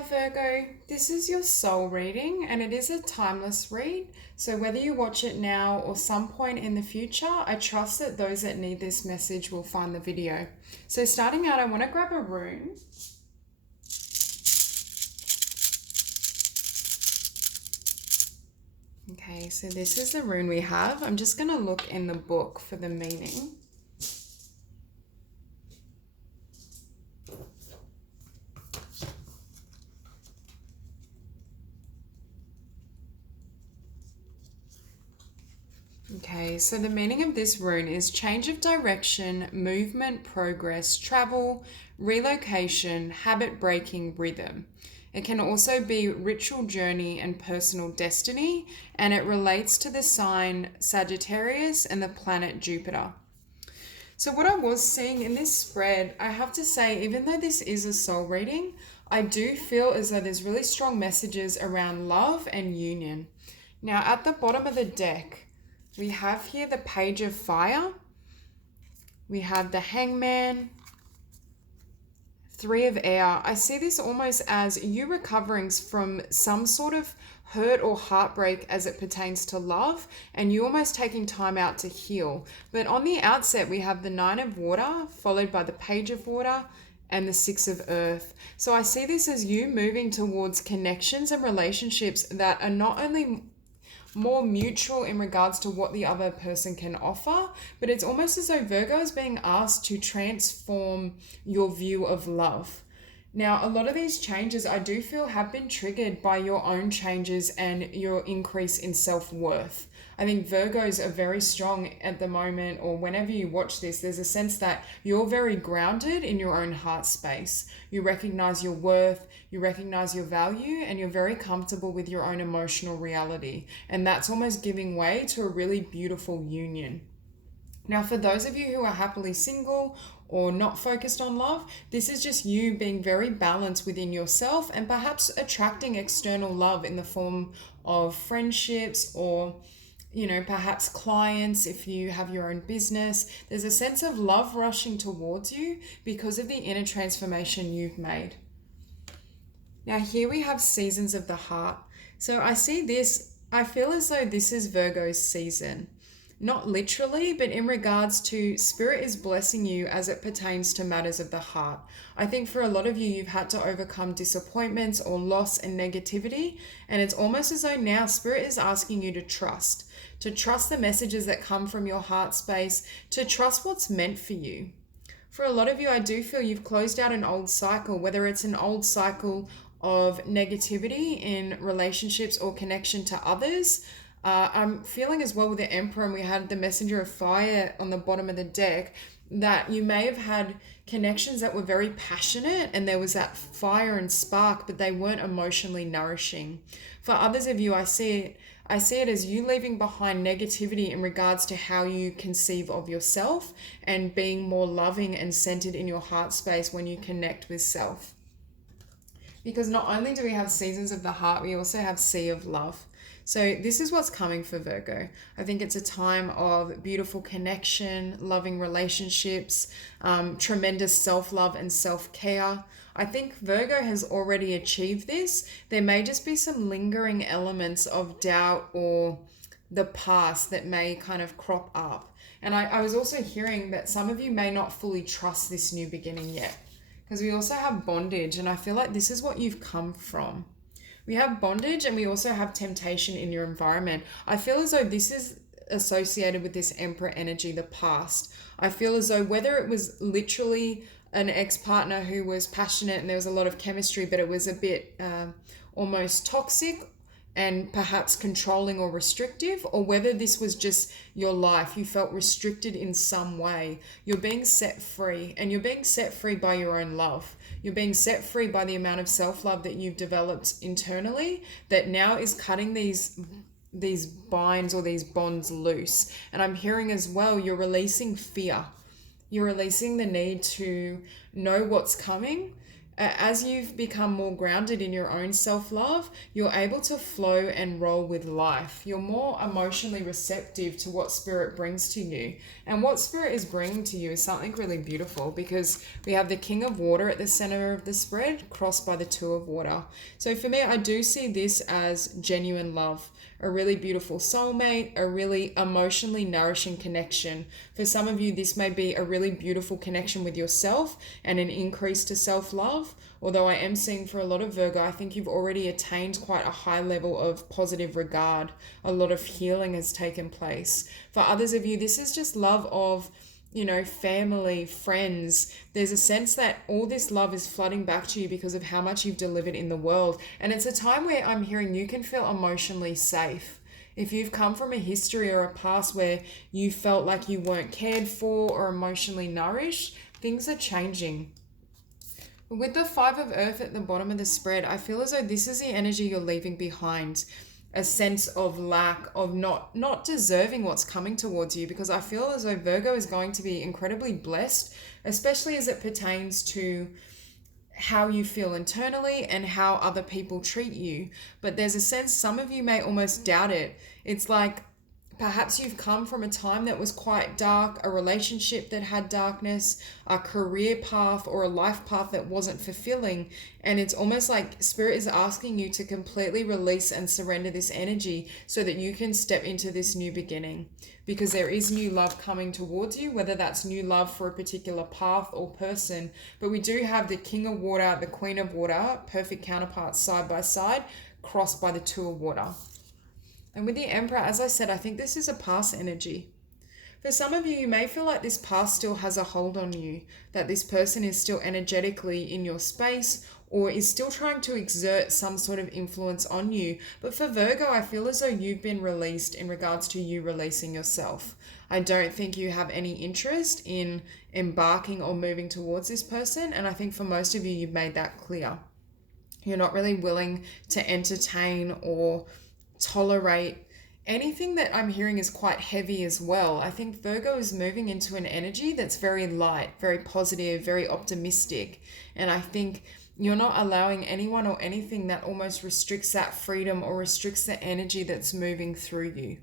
Hi Virgo, this is your soul reading and it is a timeless read. So whether you watch it now or some point in the future, I trust that those that need this message will find the video. So starting out, I want to grab a rune. Okay, so this is the rune we have. I'm just going to look in the book for the meaning. Okay, so the meaning of this rune is change of direction, movement, progress, travel, relocation, habit breaking, rhythm. It can also be ritual journey and personal destiny, and it relates to the sign Sagittarius and the planet Jupiter. So what I was seeing in this spread, I have to say, even though this is a soul reading, I do feel as though there's really strong messages around love and union. Now at the bottom of the deck, we have here the Page of Fire, we have the Hangman, Three of Air. I see this almost as you recovering from some sort of hurt or heartbreak as it pertains to love, and you almost taking time out to heal. But on the outset, we have the Nine of Water, followed by the Page of Water, and the Six of Earth. So I see this as you moving towards connections and relationships that are not only more mutual in regards to what the other person can offer, but it's almost as though Virgo is being asked to transform your view of love. Now, a lot of these changes I do feel have been triggered by your own changes and your increase in self-worth. I think Virgos are very strong at the moment, or whenever you watch this, there's a sense that you're very grounded in your own heart space. You recognize your worth, you recognize your value, and you're very comfortable with your own emotional reality. And that's almost giving way to a really beautiful union. Now, for those of you who are happily single or not focused on love, this is just you being very balanced within yourself and perhaps attracting external love in the form of friendships or perhaps clients if you have your own business. There's a sense of love rushing towards you because of the inner transformation you've made. Now here we have Seasons of the Heart. So I see this, I feel as though this is Virgo's season. Not literally, but in regards to Spirit is blessing you as it pertains to matters of the heart. I think for a lot of you, you've had to overcome disappointments or loss and negativity. And it's almost as though now Spirit is asking you to trust the messages that come from your heart space, to trust what's meant for you. For a lot of you, I do feel you've closed out an old cycle, whether it's an old cycle of negativity in relationships or connection to others. I'm feeling as well with the Emperor, and we had the Messenger of Fire on the bottom of the deck, that you may have had connections that were very passionate and there was that fire and spark, but they weren't emotionally nourishing. For others of you, I see it as you leaving behind negativity in regards to how you conceive of yourself and being more loving and centered in your heart space when you connect with self. Because not only do we have Seasons of the Heart, we also have Sea of Love. So this is what's coming for Virgo. I think it's a time of beautiful connection, loving relationships, tremendous self-love and self-care. I think Virgo has already achieved this. There may just be some lingering elements of doubt or the past that may kind of crop up. And I was also hearing that some of you may not fully trust this new beginning yet, because we also have bondage, and I feel like this is what you've come from. We have bondage and we also have temptation in your environment. I feel as though this is associated with this Emperor energy, the past. I feel as though whether it was literally an ex-partner who was passionate and there was a lot of chemistry, but it was a bit almost toxic and perhaps controlling or restrictive, or whether this was just your life, you felt restricted in some way, you're being set free, and you're being set free by your own love. You're being set free by the amount of self-love that you've developed internally that now is cutting these binds or these bonds loose. And I'm hearing as well, you're releasing fear. You're releasing the need to know what's coming, as you've become more grounded in your own self-love, you're able to flow and roll with life. You're more emotionally receptive to what spirit brings to you. And what spirit is bringing to you is something really beautiful, because we have the King of Water at the center of the spread, crossed by the Two of Water. So for me, I do see this as genuine love, a really beautiful soulmate, a really emotionally nourishing connection. For some of you, this may be a really beautiful connection with yourself and an increase to self-love. Although I am seeing for a lot of Virgo, I think you've already attained quite a high level of positive regard. A lot of healing has taken place. For others of you, this is just love of, family, friends. There's a sense that all this love is flooding back to you because of how much you've delivered in the world. And it's a time where I'm hearing you can feel emotionally safe. If you've come from a history or a past where you felt like you weren't cared for or emotionally nourished, things are changing. With the Five of Earth at the bottom of the spread, I feel as though this is the energy you're leaving behind. A sense of lack, of not deserving what's coming towards you, because I feel as though Virgo is going to be incredibly blessed, especially as it pertains to how you feel internally and how other people treat you. But there's a sense some of you may almost doubt it. It's like perhaps you've come from a time that was quite dark, a relationship that had darkness, a career path or a life path that wasn't fulfilling. And it's almost like Spirit is asking you to completely release and surrender this energy so that you can step into this new beginning. Because there is new love coming towards you, whether that's new love for a particular path or person. But we do have the King of Water, the Queen of Water, perfect counterparts side by side, crossed by the Two of Water. And with the Emperor, as I said, I think this is a past energy. For some of you, you may feel like this past still has a hold on you, that this person is still energetically in your space or is still trying to exert some sort of influence on you. But for Virgo, I feel as though you've been released in regards to you releasing yourself. I don't think you have any interest in embarking or moving towards this person. And I think for most of you, you've made that clear. You're not really willing to entertain or tolerate anything that I'm hearing is quite heavy as well. I think Virgo is moving into an energy that's very light, very positive, very optimistic. And I think you're not allowing anyone or anything that almost restricts that freedom or restricts the energy that's moving through you.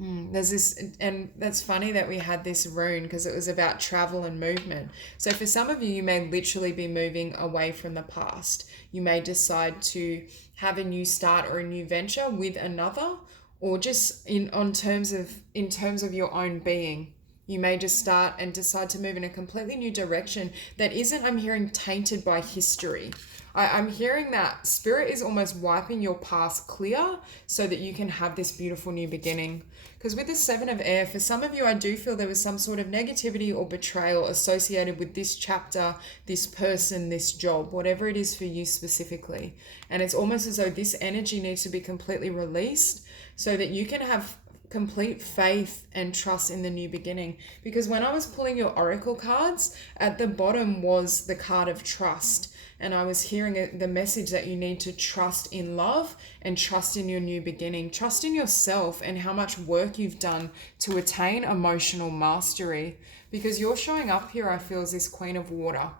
There's this, and that's funny that we had this rune because it was about travel and movement. So for some of you, you may literally be moving away from the past. You may decide to have a new start or a new venture with another, or just in terms of your own being. You may just start and decide to move in a completely new direction that isn't, I'm hearing, tainted by history. I'm hearing that Spirit is almost wiping your past clear so that you can have this beautiful new beginning. Because with the Seven of Air, for some of you, I do feel there was some sort of negativity or betrayal associated with this chapter, this person, this job, whatever it is for you specifically. And it's almost as though this energy needs to be completely released so that you can have complete faith and trust in the new beginning. Because when I was pulling your oracle cards, at the bottom was the card of trust. And I was hearing the message that you need to trust in love and trust in your new beginning. Trust in yourself and how much work you've done to attain emotional mastery. Because you're showing up here, I feel, as this Queen of Water.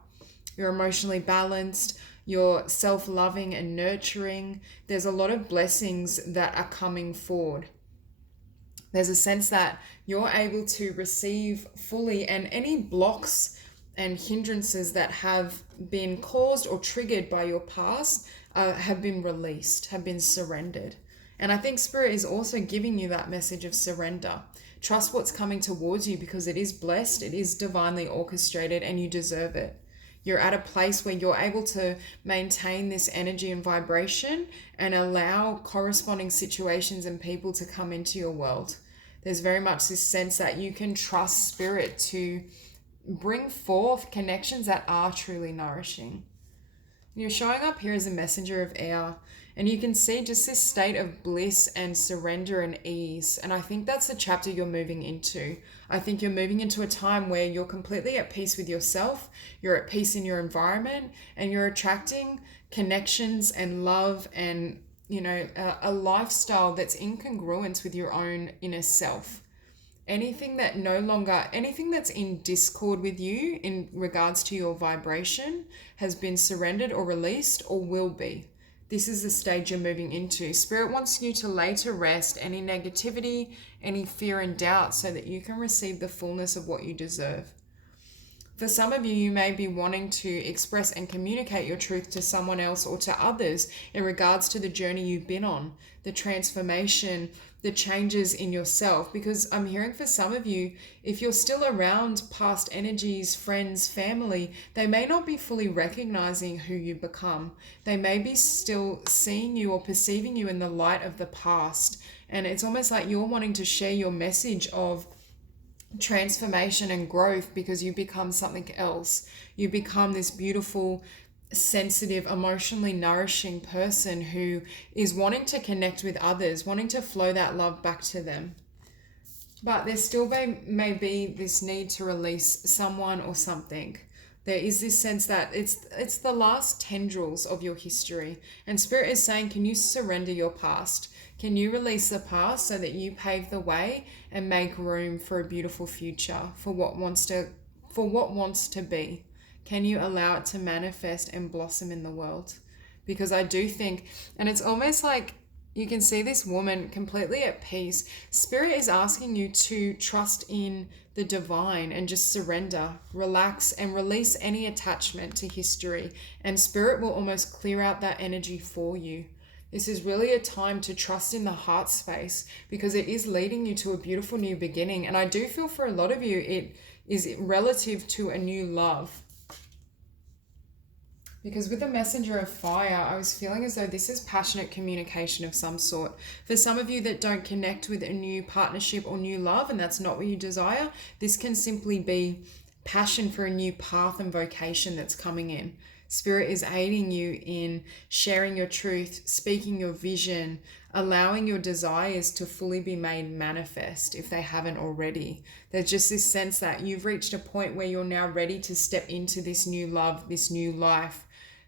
You're emotionally balanced. You're self-loving and nurturing. There's a lot of blessings that are coming forward. There's a sense that you're able to receive fully, and any blocks and hindrances that have been caused or triggered by your past have been released, have been surrendered. And I think Spirit is also giving you that message of surrender. Trust what's coming towards you because it is blessed, it is divinely orchestrated, and you deserve it. You're at a place where you're able to maintain this energy and vibration and allow corresponding situations and people to come into your world. There's very much this sense that you can trust Spirit to bring forth connections that are truly nourishing. You're showing up here as a messenger of air, and you can see just this state of bliss and surrender and ease. And I think that's the chapter you're moving into. I think you're moving into a time where you're completely at peace with yourself, you're at peace in your environment, and you're attracting connections and love and, a lifestyle that's in congruence with your own inner self. anything that's in discord with you in regards to your vibration has been surrendered or released or will be. This is the stage you're moving into. Spirit wants you to lay to rest any negativity, any fear and doubt, so that you can receive the fullness of what you deserve. For some of you, you may be wanting to express and communicate your truth to someone else or to others in regards to the journey you've been on, the transformation, the changes in yourself. Because I'm hearing for some of you, if you're still around past energies, friends, family, they may not be fully recognizing who you've become. They may be still seeing you or perceiving you in the light of the past. And it's almost like you're wanting to share your message of transformation and growth because you become something else. You become this beautiful, sensitive, emotionally nourishing person who is wanting to connect with others, wanting to flow that love back to them. But there still may be this need to release someone or something. There is this sense that it's the last tendrils of your history. And Spirit is saying, can you surrender your past? Can you release the past so that you pave the way and make room for a beautiful future, for what wants to be? Can you allow it to manifest and blossom in the world? Because I do think, and it's almost like you can see this woman completely at peace. Spirit is asking you to trust in the divine and just surrender, relax, and release any attachment to history. And Spirit will almost clear out that energy for you. This is really a time to trust in the heart space because it is leading you to a beautiful new beginning. And I do feel for a lot of you, it is relative to a new love. Because with the messenger of fire, I was feeling as though this is passionate communication of some sort. For some of you that don't connect with a new partnership or new love, and that's not what you desire, this can simply be passion for a new path and vocation that's coming in. Spirit is aiding you in sharing your truth, speaking your vision, allowing your desires to fully be made manifest if they haven't already. There's just this sense that you've reached a point where you're now ready to step into this new love, this new life.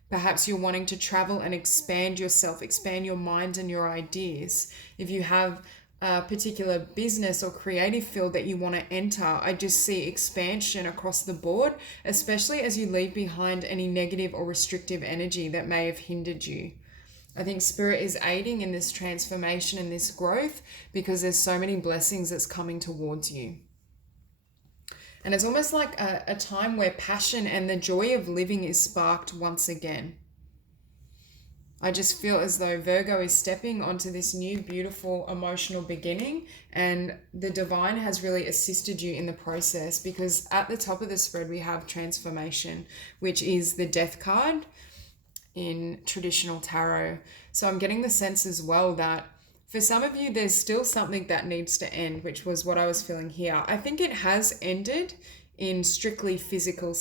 Perhaps you're wanting to travel and expand yourself, expand your mind and your ideas. If you have a particular business or creative field that you want to enter, I just see expansion across the board, especially as you leave behind any negative or restrictive energy that may have hindered you. I think Spirit is aiding in this transformation and this growth because there's so many blessings that's coming towards you. And it's almost like a time where passion and the joy of living is sparked once again. I just feel as though Virgo is stepping onto this new, beautiful, emotional beginning, and the divine has really assisted you in the process because at the top of the spread, we have transformation, which is the death card in traditional tarot. So I'm getting the sense as well that for some of you, there's still something that needs to end, which was what I was feeling here. I think it has ended in strictly physical,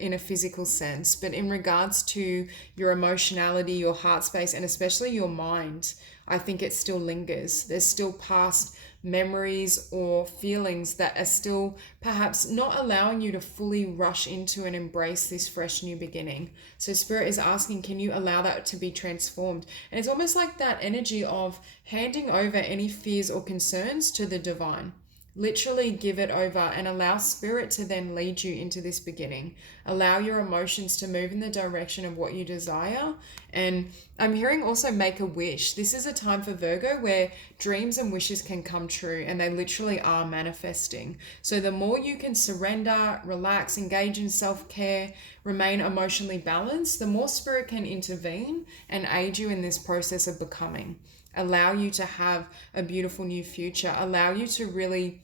in a physical sense, but in regards to your emotionality, your heart space, and especially your mind, I think it still lingers. There's still past memories or feelings that are still perhaps not allowing you to fully rush into and embrace this fresh new beginning. So Spirit is asking, can you allow that to be transformed? And it's almost like that energy of handing over any fears or concerns to the divine. Literally give it over and allow Spirit to then lead you into this beginning. Allow your emotions to move in the direction of what you desire. And I'm hearing also make a wish. This is a time for Virgo where dreams and wishes can come true and they literally are manifesting. So the more you can surrender, relax, engage in self-care, remain emotionally balanced, the more Spirit can intervene and aid you in this process of becoming. Allow you to have a beautiful new future. Allow you to really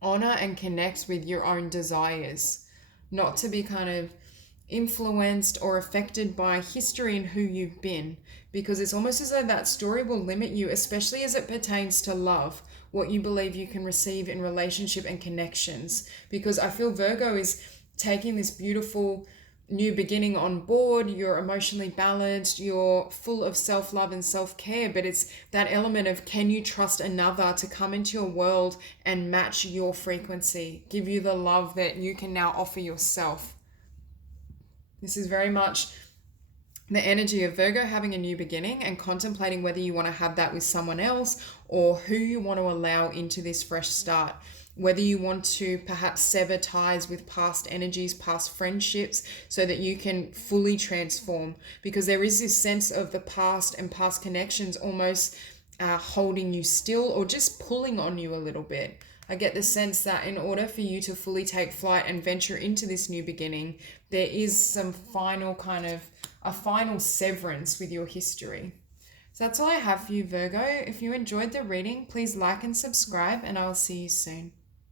honor and connect with your own desires, not to be kind of influenced or affected by history and who you've been, because it's almost as though that story will limit you, especially as it pertains to love, what you believe you can receive in relationship and connections. Because I feel Virgo is taking this beautiful new beginning on board. You're emotionally balanced, you're full of self-love and self-care, but it's that element of, can you trust another to come into your world and match your frequency, give you the love that you can now offer yourself? This is very much the energy of Virgo having a new beginning and contemplating whether you want to have that with someone else or who you want to allow into this fresh start. whether you want to perhaps sever ties with past energies, past friendships, so that you can fully transform, because there is this sense of the past and past connections almost holding you still or just pulling on you a little bit. I get the sense that in order for you to fully take flight and venture into this new beginning, there is some final kind of a final severance with your history. So that's all I have for you, Virgo. If you enjoyed the reading, please like and subscribe, and I'll see you soon.